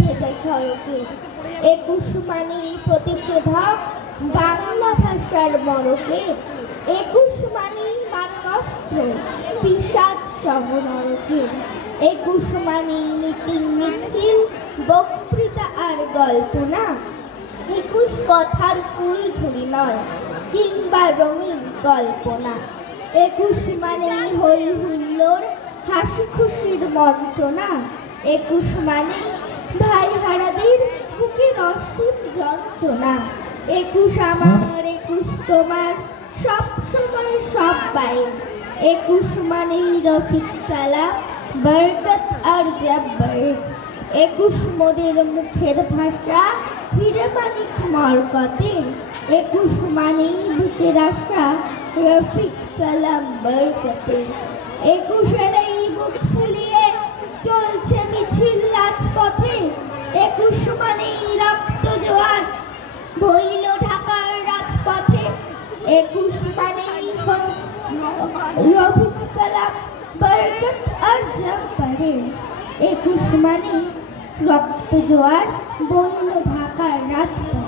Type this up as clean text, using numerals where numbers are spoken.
ভেজা সড়কে। 21 মানে প্রতিপ্রধা বাংলা ভাষার মরকে। 21 মানে মারণাস্ত্র পিশাচ সহ নরকে। 21 মানে মিটিং মিছিল বক্তৃতা আর গল্প না। 21 কথার ফুল ঝুড়ি নয় কিংবা রঙিন কল্পনা। 21 মানে হই হুল্লোড় হাসি খুশির মন্ত্রণা। 21 মানে ভাই হারাদের বুকের অসীম যন্ত্রণা। 21 আমার 21 তোমার সব সময় সব পায়ে। 21 মানেই রফিক সালাম বরকত আর জব্বর। 21 মোদের মুখের ভাষা হিরে মানিক মরকতে। 21 মানেই বুকের আশা রফিক সালাম বরকতে। 21 এই বুক ফুলিয়ে চলছে মিছিল রাজপথে। 21 মানেই রক্ত জোয়ার বইল ঢাকার রাজপথে। 21 মানেই রফিক সালাম বরকত আর জব্বরে। 21 মানেই রক্ত জোয়ার বইল ঢাকার রাজপথে।